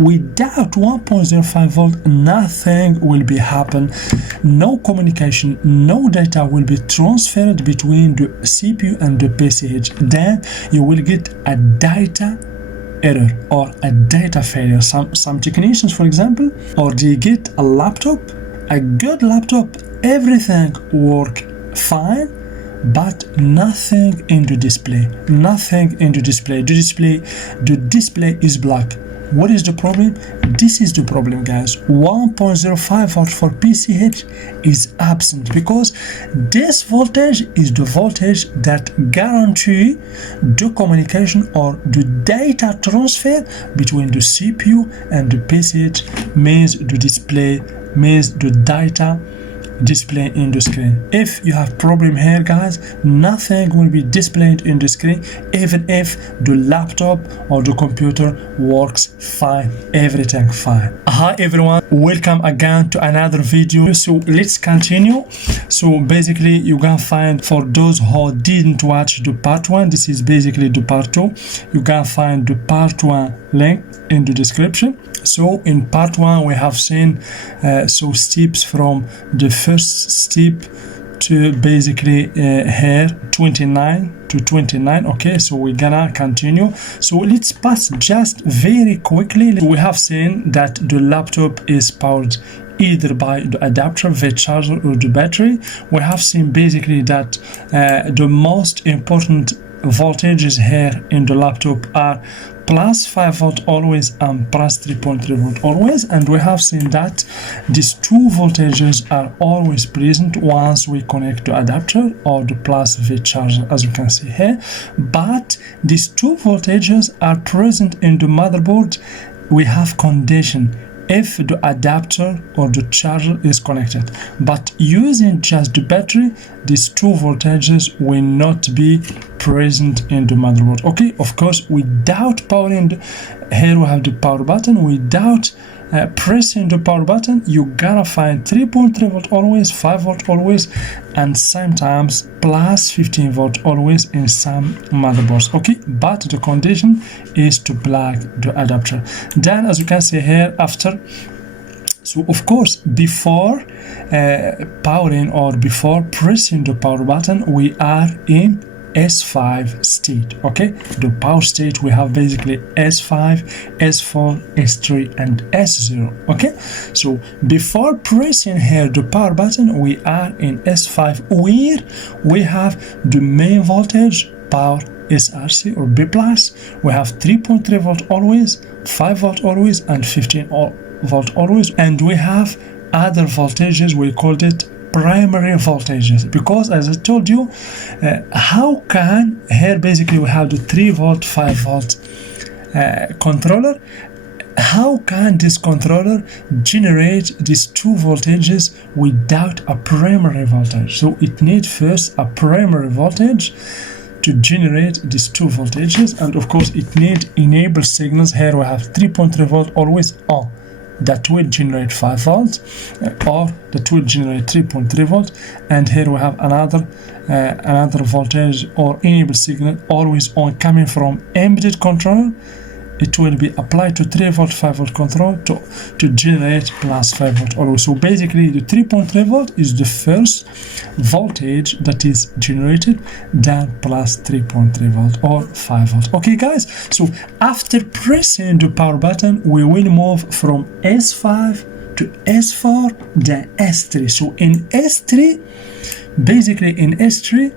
Without 1.05 volt, nothing will be happen. No communication, no data will be transferred between the CPU and the PCH. Then you will get a data error or a data failure. Some technicians, for example, or they get a laptop, a good laptop, everything work fine, but nothing in the display. Nothing in the display. The display is black. What is the problem? This is the problem, guys. 1.05 volt for PCH is absent because this voltage is the voltage that guarantee the communication or the data transfer between the CPU and the PCH, means the display, means the data display in the screen. If you have problem here, guys, nothing will be displayed in the screen, even if the laptop or the computer works fine, everything fine. Hi everyone, welcome again to another video. So let's continue. So basically you can find, for those who didn't watch the part 1, this is basically the part 2. You can find the part 1 link in the description. So in part 1 we have seen steps from the first step to basically here 29 to 29. Okay, so we're gonna continue. So let's pass just very quickly. We have seen that the laptop is powered either by the adapter, the charger, or the battery. We have seen basically that the most important voltages here in the laptop are plus 5 volt always and plus 3.3 volt always, and we have seen that these two voltages are always present once we connect the adapter or the plus V charger, as you can see here. But these two voltages are present in the motherboard. We have condition if the adapter or the charger is connected, but using just the battery, these two voltages will not be present in the motherboard. Okay, of course, without powering here we have the power button. Without pressing the power button, you gotta find 3.3 volt always, 5 volt always, and sometimes plus 15 volt always in some motherboards. Okay, but the condition is to plug the adapter. Then, as you can see here, after, so of course before powering or before pressing the power button, we are in S5 state. Okay, the power state we have basically S5, S4, S3 and S0. Okay, so before pressing here the power button, we are in S5, where we have the main voltage, power, SRC or B+. We have 3.3 volt always, 5 volt always, and 15 volt always, and we have other voltages. We called it primary voltages, because as I told you, how can here basically we have the 3 volt 5 volt controller. How can this controller generate these two voltages without a primary voltage? So it needs first a primary voltage to generate these two voltages, and of course it needs enable signals. Here we have 3.3 volt always on, that will generate 5 volt, or that will generate 3.3 volt, and here we have another voltage or enable signal always on coming from embedded controller. It will be applied to 3 volt 5 volt control to generate plus 5 volt always. So basically the 3.3 volt is the first voltage that is generated, then plus 3.3 volt or 5 volt. Okay guys, so after pressing the power button, we will move from S5 to S4, then S3. So in S3, basically in S3,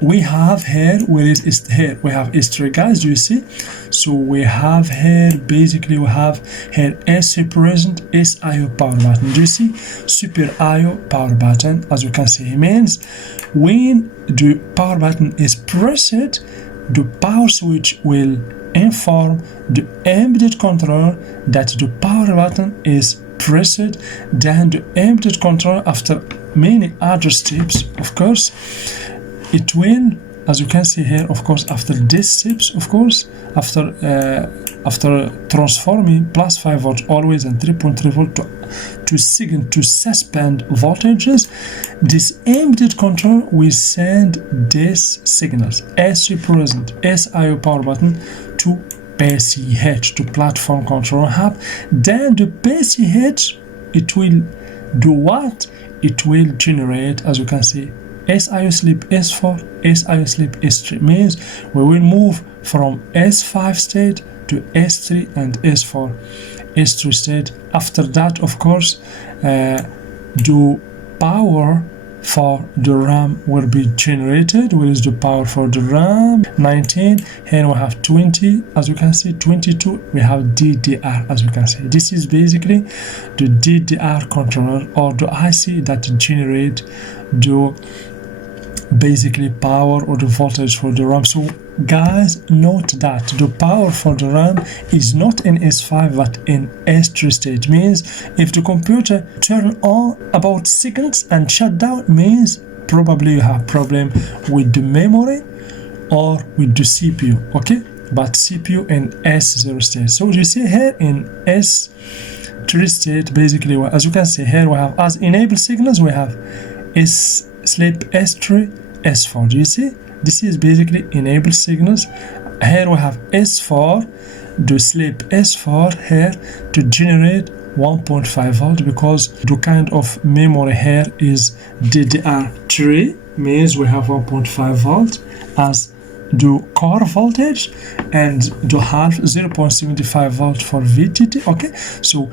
we have here, where is here? We have S3, guys, do you see? So we have here, basically we have here SC present, SIO power button. Do you see? Super IO power button, as you can see, means when the power button is pressed, the power switch will inform the embedded controller that the power button is pressed. Then the embedded controller, after many other steps, of course, it will, as you can see here, of course, after these steps, of course, after transforming plus 5 volt always and 3.3 volt to suspend voltages, this embedded controller will send these signals SC present, SIO power button to PCH, to platform control hub. Then the PCH, it will do what? It will generate, as you can see, SIO sleep S4, SIO sleep S3. Means we will move from S5 state to S3 and S4, S3 state. After that, of course, the power for the RAM will be generated. Where is the power for the RAM? 19. Here we have 20, as you can see. 22, we have DDR, as you can see. This is basically the DDR controller, or the IC that generate the basically power or the voltage for the RAM. So guys, note that the power for the RAM is not in S5 but in S3 state. Means if the computer turn on about seconds and shut down, means probably you have problem with the memory or with the CPU, okay? But CPU in S0 state. So you see here in S3 state, basically, as you can see here, we have as enable signals, we have sleep S3, S4. Do you see? This is basically enable signals. Here we have S4, the sleep S4 here to generate 1.5 volt, because the kind of memory here is DDR3, means we have 1.5 volt as the core voltage, and the half 0.75 volt for VTT. Okay, so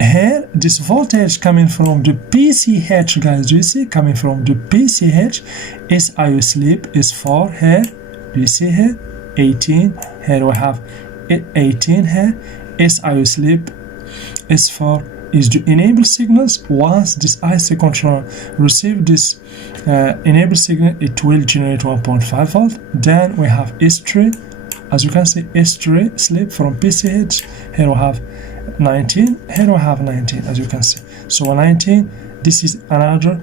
here this voltage coming from the PCH, guys, do you see? Coming from the PCH, SIO sleep is 4 here, do you see here? 18, here we have 18 here. SIO sleep is 4 is the enable signals. Once this IC controller receive this enable signal, it will generate 1.5 volt. Then we have S3, as you can see, S3 sleep from PCH. Here we have 19, here we have 19, as you can see. So 19, this is another,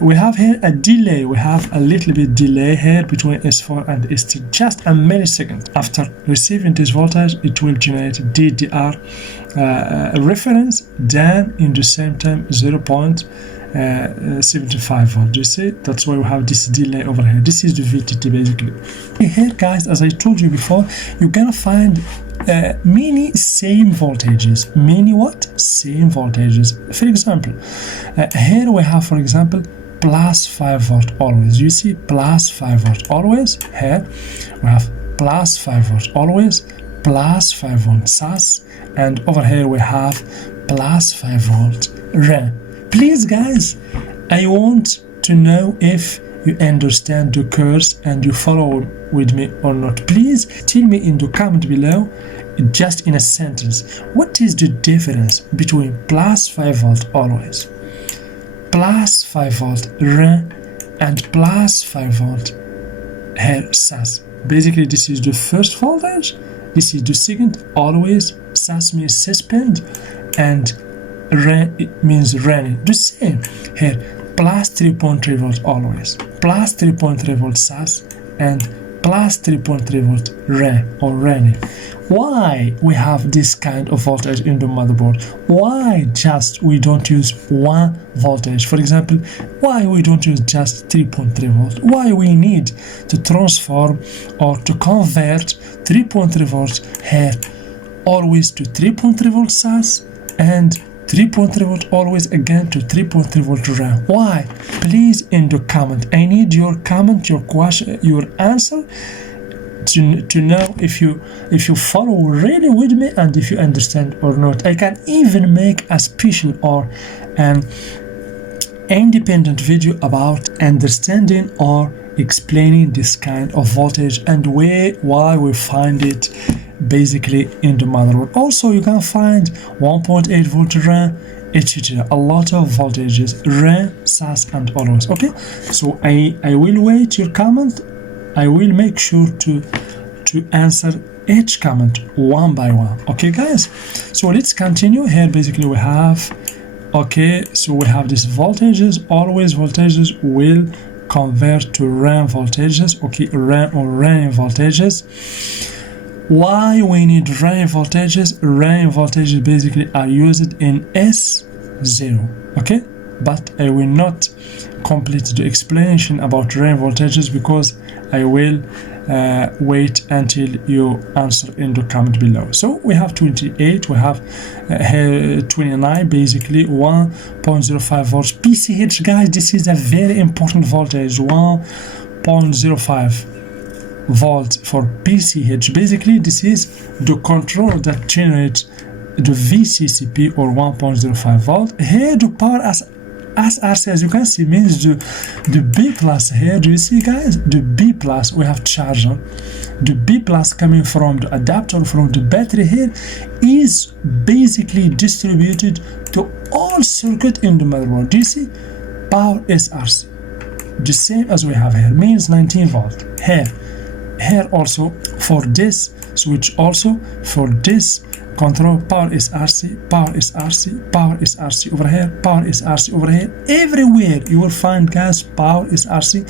we have here a delay, we have a little bit delay here between S4 and S3, just a millisecond. After receiving this voltage, it will generate DDR reference, then in the same time 0.75 volt. You see, that's why we have this delay over here. This is the VTT basically. Here, guys, as I told you before, you're gonna find many same voltages. Many what? Same voltages. For example, here we have, for example, plus 5 volt always. You see, plus 5 volt always. Here we have plus 5 volt always, plus 5 volt SAS, and over here we have plus 5 volt RAM. Please, guys, I want to know if you understand the course and you follow with me or not. Please tell me in the comment below, just in a sentence, what is the difference between plus 5 volt always, plus 5 volt RAM, and plus 5 volt here SAS. Basically, this is the first voltage, this is the second, always. SAS means suspend, and RAM, it means running. The same here, plus 3.3 volt always, plus 3.3 volt SAS, and plus 3.3 volt RAM or running. Why we have this kind of voltage in the motherboard? Why just we don't use one voltage? For example, why we don't use just 3.3 volt? Why we need to transform or to convert 3.3 volts here always to 3.3 volt SAS and 3.3 volt always again to 3.3 volt RAM? Why? Please in the comment. I need your comment, your question, your answer to know if you follow really with me and if you understand or not. I can even make a special or an independent video about understanding or explaining this kind of voltage and why we find it basically in the motherboard. Also, you can find 1.8 volt RAM, etc. A lot of voltages, RAM, SAS, and always. Okay, so I will wait your comment. I will make sure to answer each comment one by one. Okay, guys, so let's continue. Here basically we have, okay, so we have these voltages. Always voltages will convert to RAM voltages. Okay, RAM or RAM voltages. Why we need RAM voltages? RAM voltages basically are used in S0. Okay, but I will not complete the explanation about RAM voltages because I will wait until you answer in the comment below. So we have 28, we have here 29, basically 1.05 volts PCH. Guys, this is a very important voltage, 1.05 volt for PCH. Basically this is the control that generates the VCCP, or 1.05 volt. Here the power as RC, as you can see, means the B plus. Here, do you see, guys, the B plus, we have charger. The B plus coming from the adapter from the battery here is basically distributed to all circuit in the motherboard. Do you see? Power is RC, the same as we have here, means 19 volt. Here also for this switch, also for this control, power is RC, power is RC, power is RC over here, power is RC over here. Everywhere you will find, guys, power is RC,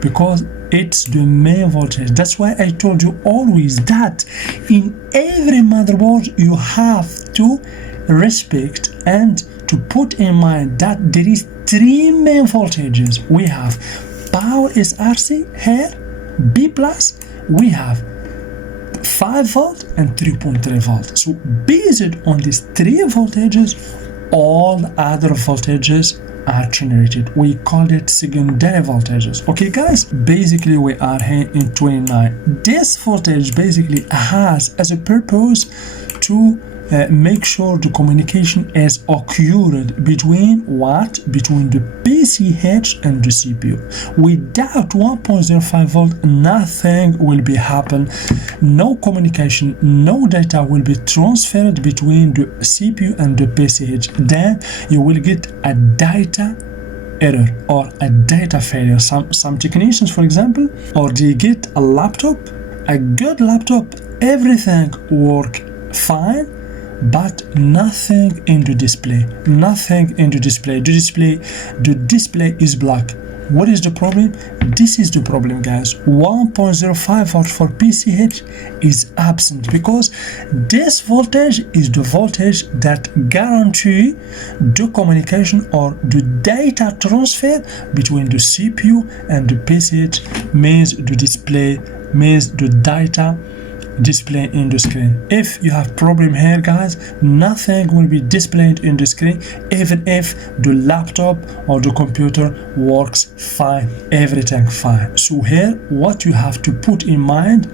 because it's the main voltage. That's why I told you always that in every motherboard you have to respect and to put in mind that there is 3 main voltages. We have power is RC here, B plus, we have 5 volt and 3.3 volt. So based on these 3 voltages, all other voltages are generated. We call it secondary voltages. Okay, guys, basically we are here in 29. This voltage basically has as a purpose to make sure the communication is occurred between what? Between the PCH and the CPU. Without 1.05 volt, nothing will be happen. No communication, no data will be transferred between the CPU and the PCH. Then you will get a data error or a data failure. Some technicians, for example, or they get a laptop, a good laptop, everything work fine, but nothing in the display. Nothing in the display. The display is black. What is the problem? This is the problem, guys. 1.05 volt for PCH is absent because this voltage is the voltage that guarantee the communication or the data transfer between the CPU and the PCH, means the display, means the data display in the screen. If you have problem here, guys, nothing will be displayed in the screen, even if the laptop or the computer works fine, everything fine. So here what you have to put in mind,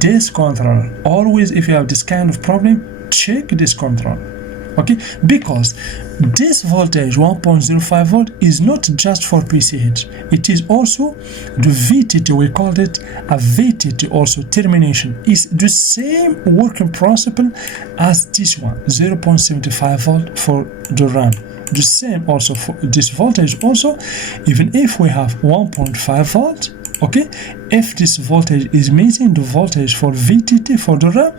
this controller, always if you have this kind of problem, check this controller. Okay, because this voltage 1.05 volt is not just for PCH, it is also the VTT. We called it a VTT, also termination, is the same working principle as this one, 0.75 volt for the RAM. The same also for this voltage also, even if we have 1.5 volt. Okay, if this voltage is missing the voltage for VTT for the RAM,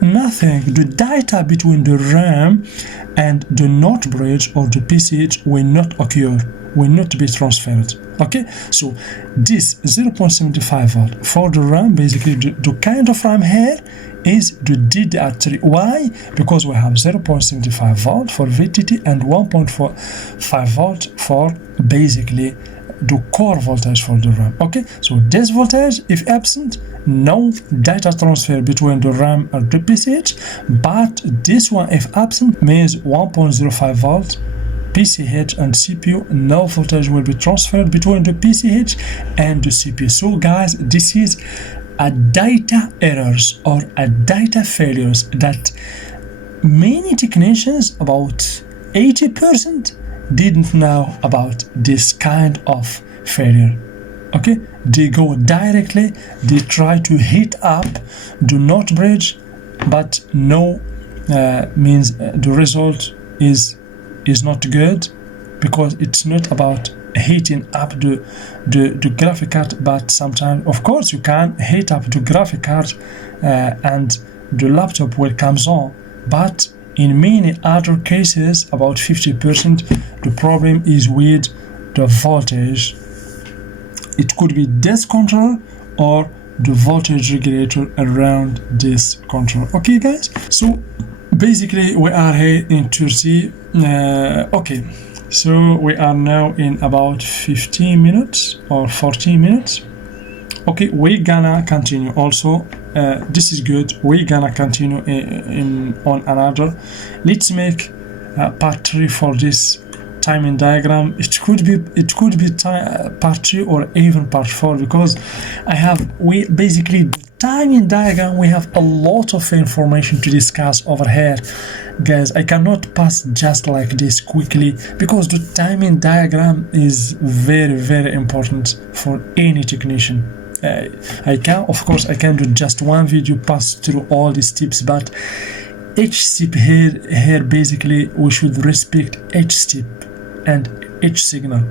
nothing, the data between the RAM and the NOT bridge or the PCH will not occur, will not be transferred. Okay, so this 0.75 volt for the RAM, basically the kind of RAM here is the DDR3. Why? Because we have 0.75 volt for VTT and 1.5 volt for basically the core voltage for the RAM. Okay, so this voltage, if absent, no data transfer between the RAM and the PCH, but this one, if absent, means 1.05 volt PCH and CPU, no voltage will be transferred between the PCH and the CPU. So guys, this is a data errors or a data failures that many technicians, about 80%, didn't know about this kind of failure. Okay, they go directly, they try to heat up the NOT bridge, but no, means the result is not good, because it's not about heating up the graphic card, but sometimes, of course, you can heat up the graphic card and the laptop will comes on, but in many other cases, about 50%, the problem is with the voltage. It could be this controller or the voltage regulator around this controller. Okay, guys, so basically we are here in Turkey. Okay, so we are now in about 15 minutes or 14 minutes. Okay, we're gonna continue also. This is good. We're gonna continue on another. Let's make part 3 for this timing diagram. It could be part 3 or even part 4, because we basically timing diagram, we have a lot of information to discuss over here, guys. I cannot pass just like this quickly, because the timing diagram is very, very important for any technician. I can do just one video, pass through all these tips, but each step here basically we should respect each step and each signal.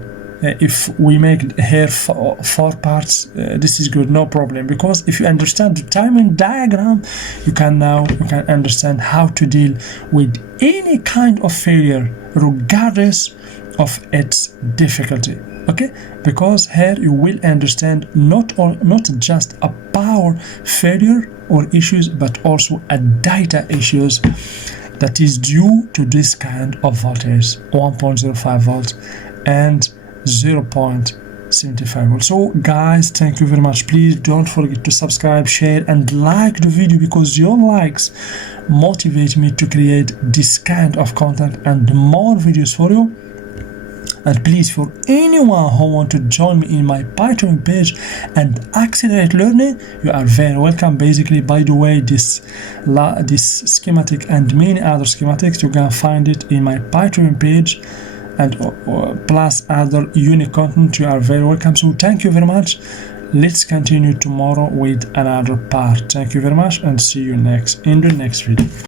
If we make here 4 parts, this is good, no problem, because if you understand the timing diagram, you can understand how to deal with any kind of failure regardless of its difficulty. Okay, because here you will understand not just a power failure or issues, but also a data issues that is due to this kind of voltage, 1.05 volts and 0.75 volts. So guys, thank you very much. Please don't forget to subscribe, share and like the video, because your likes motivate me to create this kind of content and more videos for you. And please, for anyone who want to join me in my Patreon page and accelerate learning, you are very welcome. Basically, by the way, this schematic and many other schematics, you can find it in my Patreon page, and plus other unique content. You are very welcome. So thank you very much. Let's continue tomorrow with another part. Thank you very much, and see you in the next video.